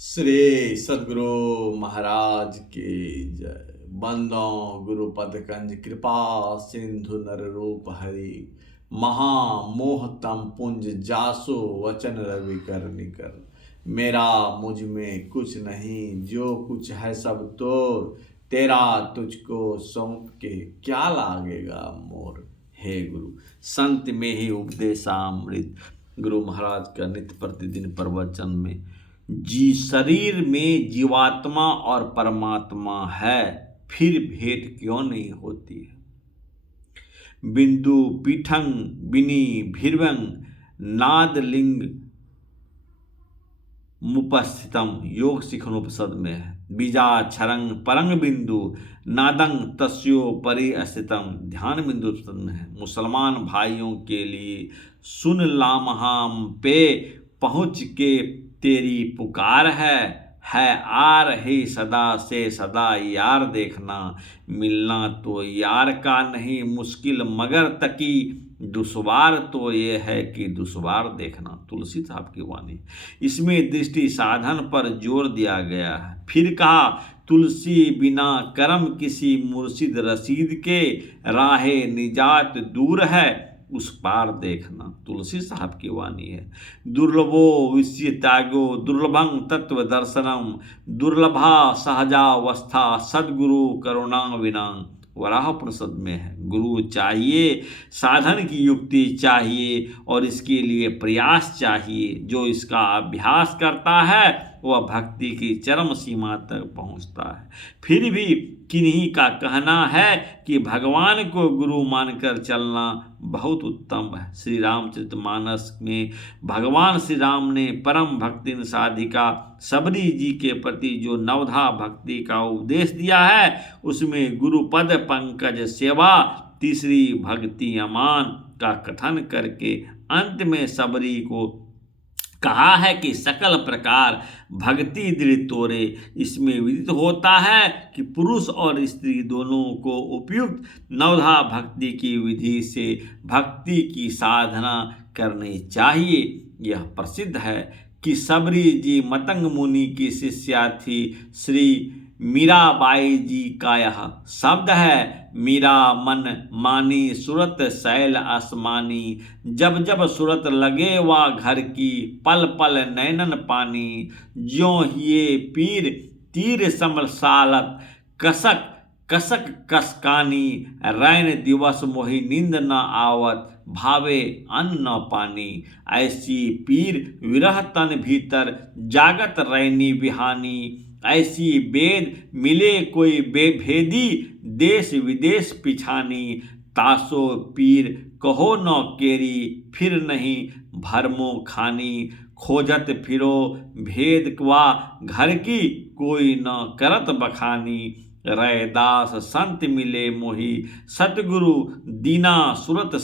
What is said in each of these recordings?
श्री सद्गुरु महाराज की जय। बंदो गुरुपद कंज कृपा सिंधु नर रूप हरि महामोहतम पुंज जासो वचन रवि कर निकर। मेरा मुझ में कुछ नहीं, जो कुछ है सब तोर, तेरा तुझको सौंप के क्या लागेगा मोर। हे गुरु, संत में ही उपदेशामृत। गुरु महाराज का नित्य प्रतिदिन प्रवचन में जी शरीर में जीवात्मा और परमात्मा है, फिर भेंट क्यों नहीं होती है। बिंदु पीठंग बिनी भीर्वंग नादलिंग मुपस्थितम योग शिखनोपनिषद में है। बीजा छरंग परंग बिंदु नादंग तस्यो परि अस्थितम ध्यान बिंदु उपनिषद में है। मुसलमान भाइयों के लिए सुन लामहाम पे पहुँच के तेरी पुकार है आ रही सदा से सदा यार देखना। मिलना तो यार का नहीं मुश्किल, मगर तकी दुश्वार तो ये है कि दुश्वार देखना। तुलसी साहब की वाणी। इसमें दृष्टि साधन पर जोर दिया गया है। फिर कहा, तुलसी बिना करम किसी मुर्शिद रसीद के, राहे निजात दूर है उस पार देखना। तुलसी साहब की वाणी है। दुर्लभो विषय त्यागो दुर्लभं तत्व दर्शनम, दुर्लभा सहजावस्था सदगुरु करुणा विना। वराह उपनिषद में है। गुरु चाहिए, साधन की युक्ति चाहिए और इसके लिए प्रयास चाहिए। जो इसका अभ्यास करता है वह भक्ति की चरम सीमा तक पहुंचता है। फिर भी किन्हीं का कहना है कि भगवान को गुरु मानकर चलना बहुत उत्तम है। श्री रामचरितमानस में भगवान श्री राम ने परम भक्ति साधिका सबरी जी के प्रति जो नवधा भक्ति का उपदेश दिया है, उसमें गुरुपद पंकज सेवा तीसरी भक्ति अमान का कथन करके अंत में सबरी को कहा है कि सकल प्रकार भक्ति दृढ़ तोरे। इसमें विदित होता है कि पुरुष और स्त्री दोनों को उपयुक्त नवधा भक्ति की विधि से भक्ति की साधना करनी चाहिए। यह प्रसिद्ध है कि सबरी जी मतंग मुनि की शिष्या थी। श्री मीराबाई जी का यह शब्द है, मीरा मन मानी सूरत शैल आसमानी, जब जब सूरत लगे वा घर की, पल पल नैनन पानी, ज्यों ये पीर तीर समसालत, कसक कसक कसकानी, रैन दिवस मोहि नींद न आवत, भावे अन्न न पानी। ऐसी पीर विरह तन भीतर, जागत रैनी बिहानी। ऐसी वेद मिले कोई बेभेदी, देश विदेश पिछानी। तासो पीर कहो न केरी, फिर नहीं भरमो खानी। खोजत फिरो भेद वा घर की, कोई न करत बखानी। रैदास संत मिले मोहि, सतगुरु दीना सुरत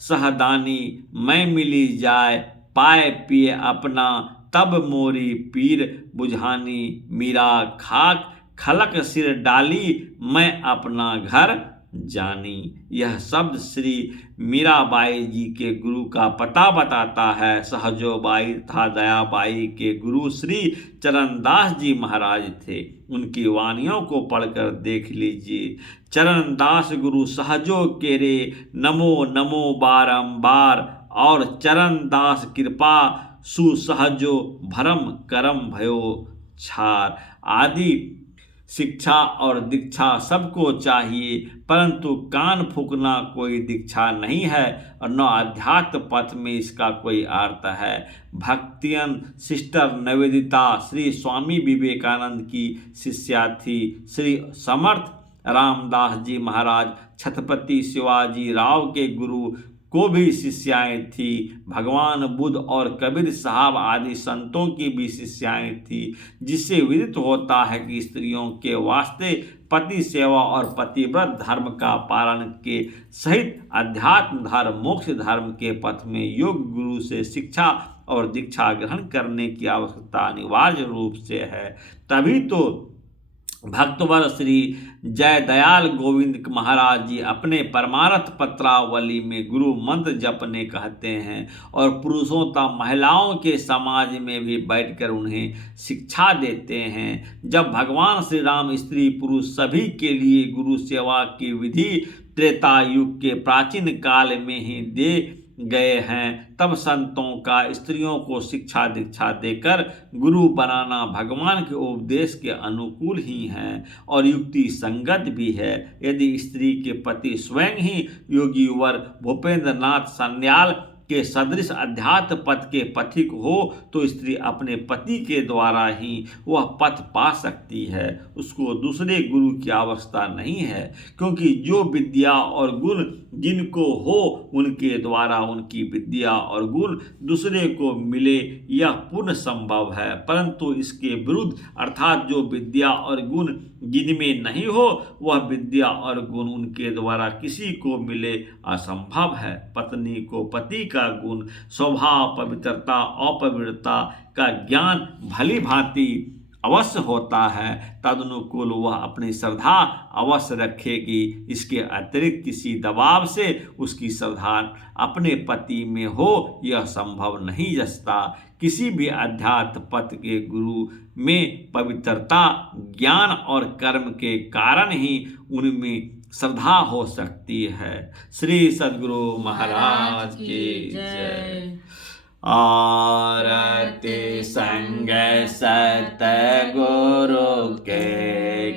सहदानी। मैं मिली जाय पाए पिए अपना, तब मोरी पीर बुझानी। मीरा खाक खलक सिर डाली, मैं अपना घर जानी। यह शब्द श्री मीराबाई जी के गुरु का पता बताता है। सहजोबाई तथा दयाबाई के गुरु श्री चरणदास जी महाराज थे। उनकी वाणियों को पढ़कर देख लीजिए। चरणदास गुरु सहजो केरे, नमो नमो बारंबार, और चरणदास कृपा सुसहजो भरम करम भयो छार। आदि शिक्षा और दीक्षा सबको चाहिए, परंतु कान फूकना कोई दीक्षा नहीं है और न अध्यात्म पथ में इसका कोई अर्थ है। भक्तियन सिस्टर निवेदिता श्री स्वामी विवेकानंद की शिष्या थी। श्री समर्थ रामदास जी महाराज छत्रपति शिवाजी राव के गुरु को भी शिष्याएं थी। भगवान बुद्ध और कबीर साहब आदि संतों की भी शिष्याएं थी, जिससे विदित होता है कि स्त्रियों के वास्ते पति सेवा और पतिव्रत धर्म का पालन के सहित अध्यात्म धर्म मोक्ष धर्म के पथ में योग गुरु से शिक्षा और दीक्षा ग्रहण करने की आवश्यकता अनिवार्य रूप से है। तभी तो भक्तवर श्री जय दयाल गोविंद महाराज जी अपने परमार्थ पत्रावली में गुरु मंत्र जपने कहते हैं और पुरुषों तथा महिलाओं के समाज में भी बैठकर उन्हें शिक्षा देते हैं। जब भगवान श्री राम स्त्री पुरुष सभी के लिए गुरु सेवा की विधि त्रेता युग के प्राचीन काल में ही दे गए हैं, तब संतों का स्त्रियों को शिक्षा दीक्षा देकर गुरु बनाना भगवान के उपदेश के अनुकूल ही है और युक्ति संगत भी है। यदि स्त्री के पति स्वयं ही योगी वर भूपेंद्र नाथ सान्याल के सदृश अध्यात्म पथ के पथिक हो तो स्त्री अपने पति के द्वारा ही वह पथ पा सकती है, उसको दूसरे गुरु की आवश्यकता नहीं है, क्योंकि जो विद्या और गुण जिनको हो उनके द्वारा उनकी विद्या और गुण दूसरे को मिले यह पूर्ण संभव है, परंतु इसके विरुद्ध अर्थात जो विद्या और गुण जिनमें नहीं हो वह विद्या और गुण उनके द्वारा किसी को मिले असंभव है। पत्नी को पति का गुण स्वभाव पवित्रता अपवित्रता का ज्ञान भली भांति अवश्य होता है, तदनुकूल वह अपनी श्रद्धा अवश्य रखेगी। इसके अतिरिक्त किसी दबाव से उसकी श्रद्धा अपने पति में हो यह संभव नहीं जसता। किसी भी अध्यात्म पथ के गुरु में पवित्रता ज्ञान और कर्म के कारण ही उनमें श्रद्धा हो सकती है। श्री सद्गुरु महाराज की जय। आरती संग सतगुरु के